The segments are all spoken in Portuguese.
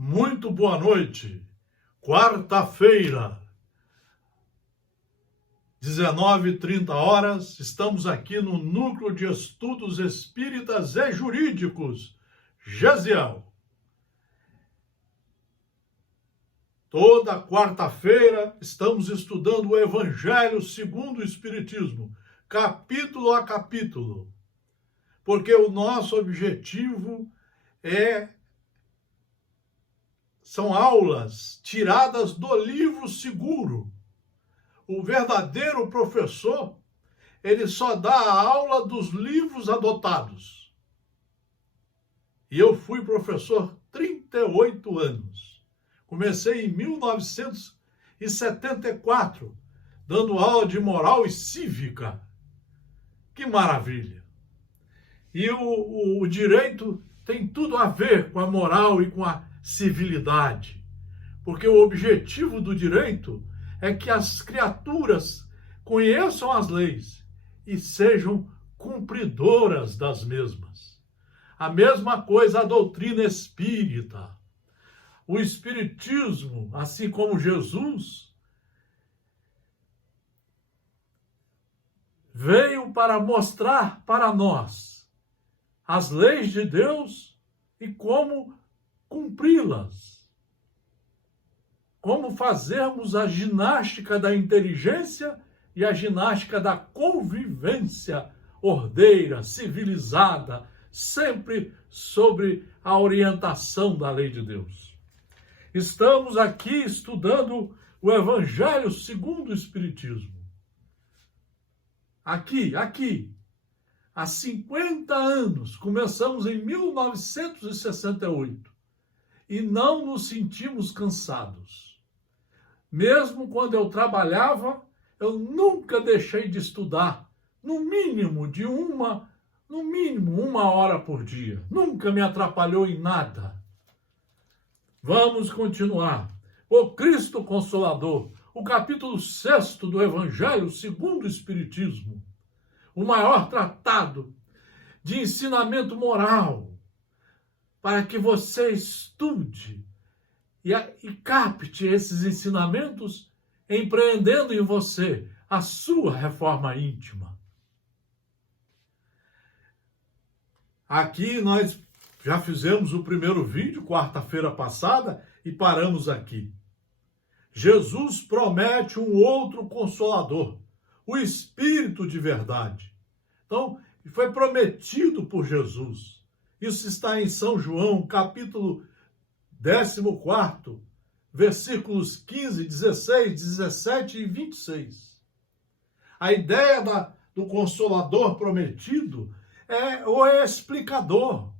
Muito boa noite. Quarta-feira, 19h30, estamos aqui no Núcleo de Estudos Espíritas e Jurídicos, GESIEL. Toda quarta-feira estamos estudando o Evangelho segundo o Espiritismo, capítulo a capítulo, porque o nosso objetivo são aulas tiradas do livro seguro. O verdadeiro professor, ele só dá a aula dos livros adotados. E eu fui professor 38 anos. Comecei em 1974, dando aula de moral e cívica. Que maravilha! E o direito tem tudo a ver com a moral e com a civilidade, porque o objetivo do direito é que as criaturas conheçam as leis e sejam cumpridoras das mesmas. A mesma coisa a doutrina espírita. O espiritismo, assim como Jesus, veio para mostrar para nós as leis de Deus e como cumpri-las. Como fazermos a ginástica da inteligência e a ginástica da convivência ordeira, civilizada, sempre sobre a orientação da lei de Deus. Estamos aqui estudando o Evangelho segundo o Espiritismo. Aqui, há 50 anos, começamos em 1968 e não nos sentimos cansados. Mesmo quando eu trabalhava, eu nunca deixei de estudar, no mínimo uma hora por dia. Nunca me atrapalhou em nada. Vamos continuar. O Cristo Consolador, o capítulo 6 do Evangelho segundo o Espiritismo, o maior tratado de ensinamento moral, para que você estude e capte esses ensinamentos, empreendendo em você a sua reforma íntima. Aqui nós já fizemos o primeiro vídeo, quarta-feira passada, e paramos aqui. Jesus promete um outro Consolador, o Espírito de verdade. Então, foi prometido por Jesus. Isso está em São João, capítulo 14, versículos 15, 16, 17 e 26. A ideia do Consolador prometido é o explicador.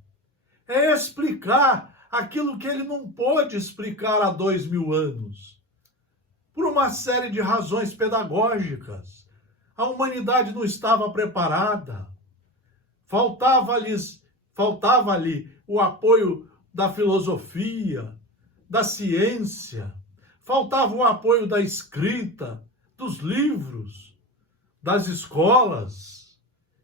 É explicar aquilo que ele não pôde explicar há 2000 anos. Por uma série de razões pedagógicas. A humanidade não estava preparada. Faltava-lhe o apoio da filosofia, da ciência. Faltava o apoio da escrita, dos livros, das escolas.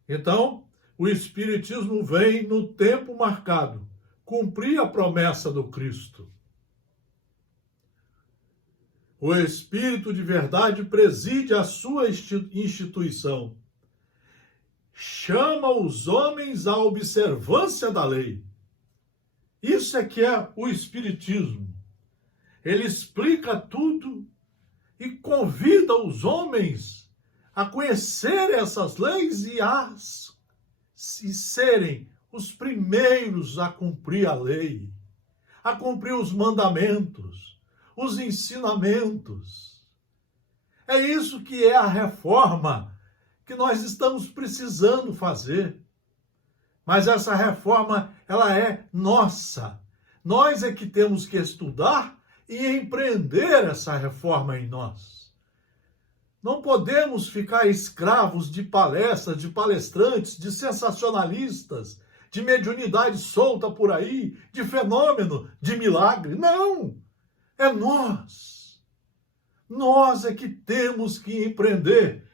Então, o Espiritismo vem no tempo marcado, cumprir a promessa do Cristo. O Espírito de verdade preside a sua instituição. Chama os homens à observância da lei. Isso é que é o Espiritismo. Ele explica tudo e convida os homens a conhecer essas leis e serem os primeiros a cumprir a lei, a cumprir os mandamentos, os ensinamentos. É isso que é a reforma que nós estamos precisando fazer. Mas essa reforma, ela é nossa. Nós é que temos que estudar e empreender essa reforma em nós. Não podemos ficar escravos de palestras, de palestrantes, de sensacionalistas, de mediunidade solta por aí, de fenômeno, de milagre. Não! É nós. Nós é que temos que empreender,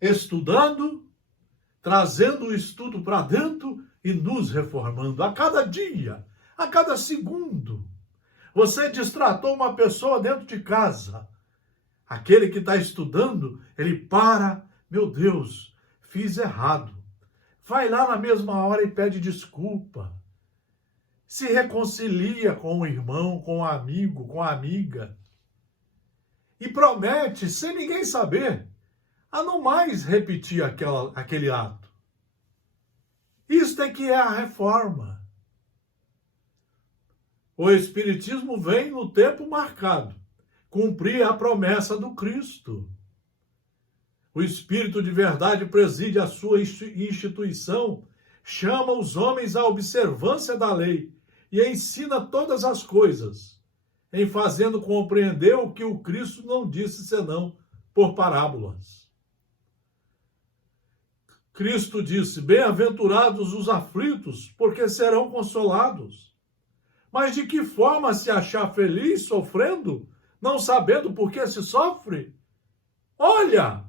estudando, trazendo o estudo para dentro e nos reformando a cada dia, a cada segundo. Você distratou uma pessoa dentro de casa. Aquele que está estudando, ele para, meu Deus, fiz errado. Vai lá na mesma hora e pede desculpa. Se reconcilia com o irmão, com o amigo, com a amiga. E promete, sem ninguém saber, a não mais repetir aquele ato. Isto é que é a reforma. O Espiritismo vem no tempo marcado, cumprir a promessa do Cristo. O Espírito de verdade preside a sua instituição, chama os homens à observância da lei e ensina todas as coisas, em fazendo compreender o que o Cristo não disse senão por parábolas. Cristo disse, bem-aventurados os aflitos, porque serão consolados. Mas de que forma se achar feliz sofrendo, não sabendo por que se sofre? Olha!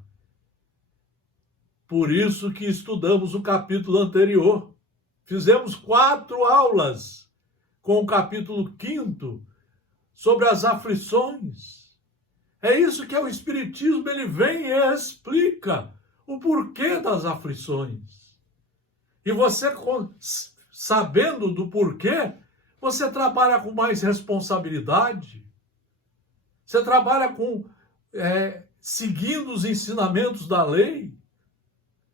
Por isso que estudamos o capítulo anterior. Fizemos 4 aulas com o capítulo 5º sobre as aflições. É isso que é o Espiritismo, ele vem e explica o porquê das aflições. E você, sabendo do porquê, você trabalha com mais responsabilidade. Você trabalha seguindo os ensinamentos da lei,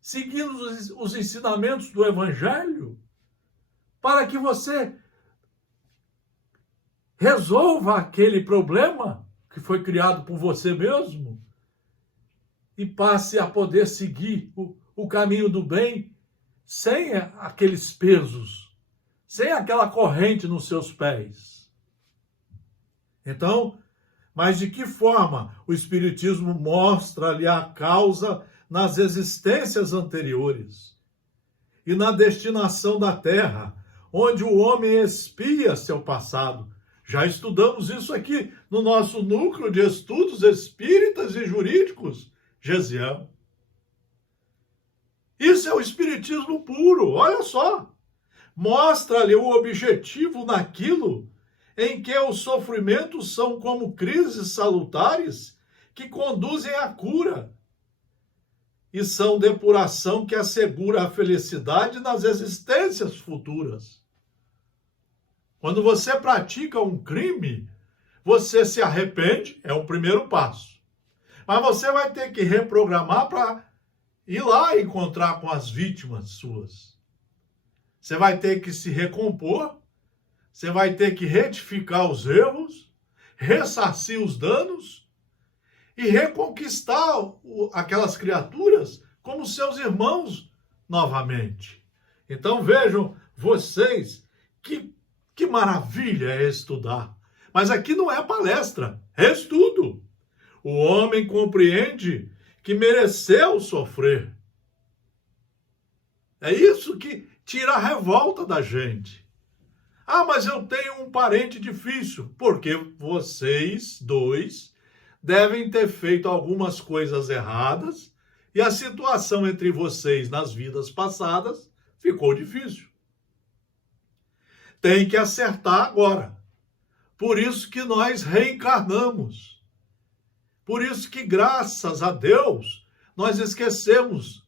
seguindo os ensinamentos do Evangelho, para que você resolva aquele problema que foi criado por você mesmo e passe a poder seguir o caminho do bem sem aqueles pesos, sem aquela corrente nos seus pés. Então, mas de que forma o Espiritismo mostra-lhe a causa nas existências anteriores e na destinação da Terra, onde o homem expia seu passado. Já estudamos isso aqui no nosso núcleo de estudos espíritas e jurídicos, Gesiel. Isso é o Espiritismo puro, olha só. Mostra-lhe o objetivo naquilo em que os sofrimentos são como crises salutares que conduzem à cura e são depuração que assegura a felicidade nas existências futuras. Quando você pratica um crime, você se arrepende, é o primeiro passo. Mas você vai ter que reprogramar para ir lá e encontrar com as vítimas suas. Você vai ter que se recompor, você vai ter que retificar os erros, ressarcir os danos e reconquistar aquelas criaturas como seus irmãos novamente. Então vejam vocês que maravilha é estudar. Mas aqui não é palestra, é estudo. O homem compreende que mereceu sofrer. É isso que tira a revolta da gente. Ah, mas eu tenho um parente difícil. Porque vocês dois devem ter feito algumas coisas erradas e a situação entre vocês nas vidas passadas ficou difícil. Tem que acertar agora. Por isso que nós reencarnamos. Por isso que, graças a Deus, nós esquecemos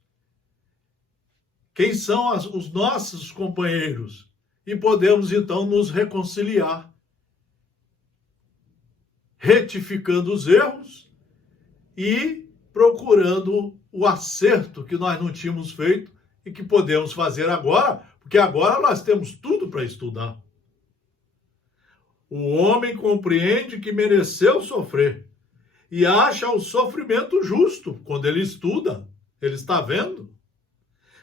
quem são os nossos companheiros e podemos, então, nos reconciliar, retificando os erros e procurando o acerto que nós não tínhamos feito e que podemos fazer agora, porque agora nós temos tudo para estudar. O homem compreende que mereceu sofrer e acha o sofrimento justo quando ele estuda. Ele está vendo?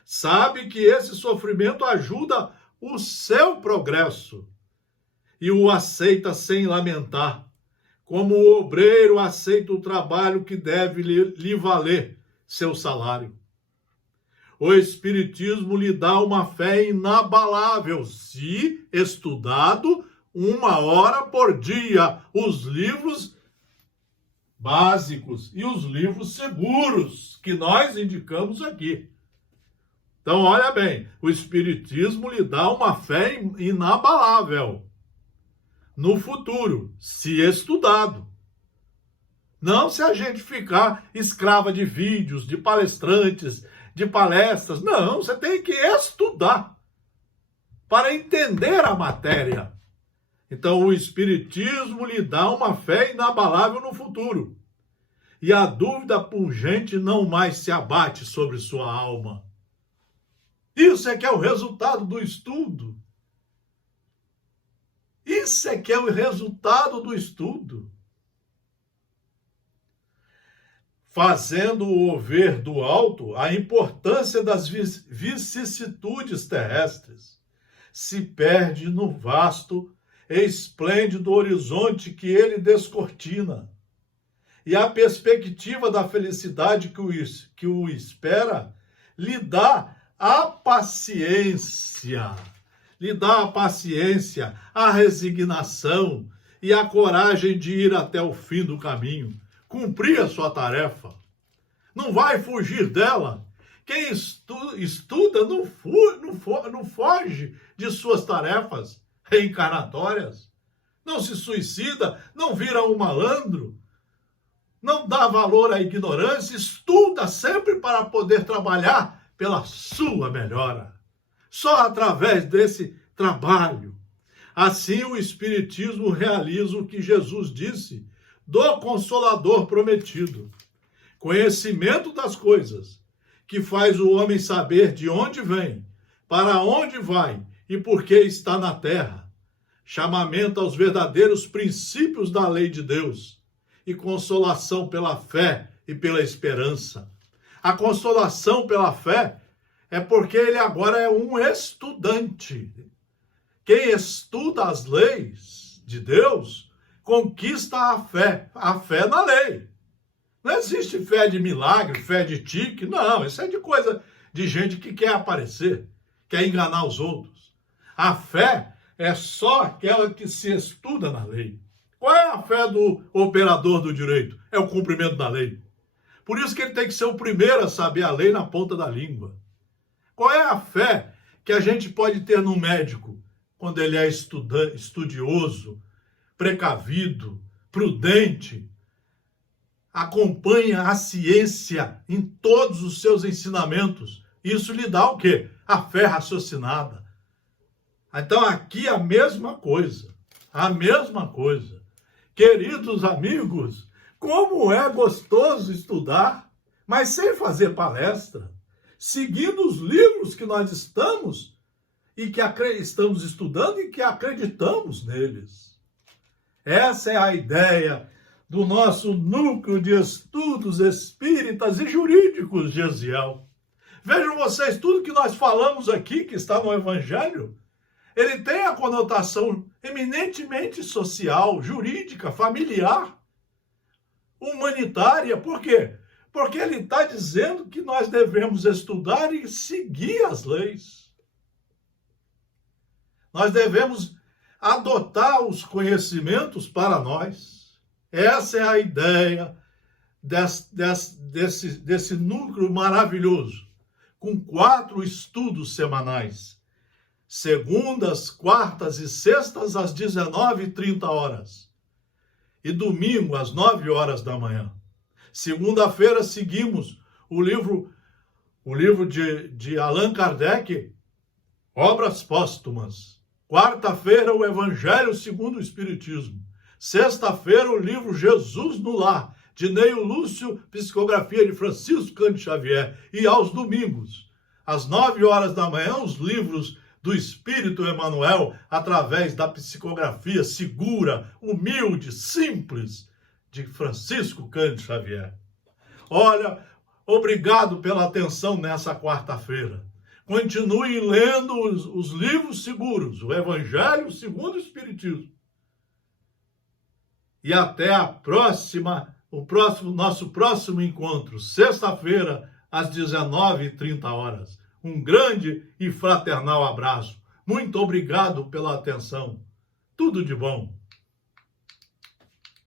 Sabe que esse sofrimento ajuda o seu progresso e o aceita sem lamentar, como o obreiro aceita o trabalho que deve lhe valer seu salário. O Espiritismo lhe dá uma fé inabalável, se estudado 1 hora por dia, os livros básicos e os livros seguros que nós indicamos aqui. Então, olha bem, o Espiritismo lhe dá uma fé inabalável. no futuro, se estudado. Não se a gente ficar escrava de vídeos, de palestrantes, de palestras. Não, você tem que estudar para entender a matéria. Então, o Espiritismo lhe dá uma fé inabalável no futuro. E a dúvida pungente não mais se abate sobre sua alma. Isso é que é o resultado do estudo. Isso é que é o resultado do estudo. Fazendo-o ver do alto a importância das vicissitudes terrestres, se perde no vasto e esplêndido horizonte que ele descortina. E a perspectiva da felicidade que o espera lhe dá a paciência. Lhe dá a paciência, a resignação e a coragem de ir até o fim do caminho, cumprir a sua tarefa. Não vai fugir dela. Quem estuda não foge de suas tarefas reencarnatórias. Não se suicida, não vira um malandro, não dá valor à ignorância, estuda sempre para poder trabalhar pela sua melhora. Só através desse trabalho. Assim o Espiritismo realiza o que Jesus disse do Consolador prometido. Conhecimento das coisas, que faz o homem saber de onde vem, para onde vai e por que está na terra. Chamamento aos verdadeiros princípios da lei de Deus. E consolação pela fé e pela esperança. A consolação pela fé é porque ele agora é um estudante. Quem estuda as leis de Deus conquista a fé na lei. Não existe fé de milagre, fé de tique, não, isso é de coisa de gente que quer aparecer, quer enganar os outros. A fé é só aquela que se estuda na lei. Qual é a fé do operador do direito? É o cumprimento da lei. Por isso que ele tem que ser o primeiro a saber a lei na ponta da língua. Qual é a fé que a gente pode ter no médico quando ele é estudioso, precavido, prudente, acompanha a ciência em todos os seus ensinamentos? Isso lhe dá o quê? A fé raciocinada. Então aqui a mesma coisa. A mesma coisa. Queridos amigos, como é gostoso estudar, mas sem fazer palestra, seguindo os livros que nós estamos estudando e que acreditamos neles. Essa é a ideia do nosso núcleo de estudos espíritas e jurídicos, Gesiel. Vejam vocês, tudo que nós falamos aqui, que está no Evangelho, ele tem a conotação eminentemente social, jurídica, familiar, humanitária. Por quê? Porque ele está dizendo que nós devemos estudar e seguir as leis. Nós devemos adotar os conhecimentos para nós. Essa é a ideia desse núcleo maravilhoso, com 4 estudos semanais. Segundas, quartas e sextas, às 19h30. E domingo, às 9h da manhã. Segunda-feira, seguimos o livro de Allan Kardec, Obras Póstumas. Quarta-feira, o Evangelho segundo o Espiritismo. Sexta-feira, o livro Jesus no Lar, de Neio Lúcio, psicografia de Francisco Cândido Xavier. E aos domingos, às 9h da manhã, os livros do Espírito Emmanuel, através da psicografia segura, humilde, simples, de Francisco Cândido Xavier. Olha, obrigado pela atenção nessa quarta-feira. Continue lendo os livros seguros, o Evangelho segundo o Espiritismo. E até nosso próximo encontro, sexta-feira, às 19h30. Um grande e fraternal abraço. Muito obrigado pela atenção. Tudo de bom.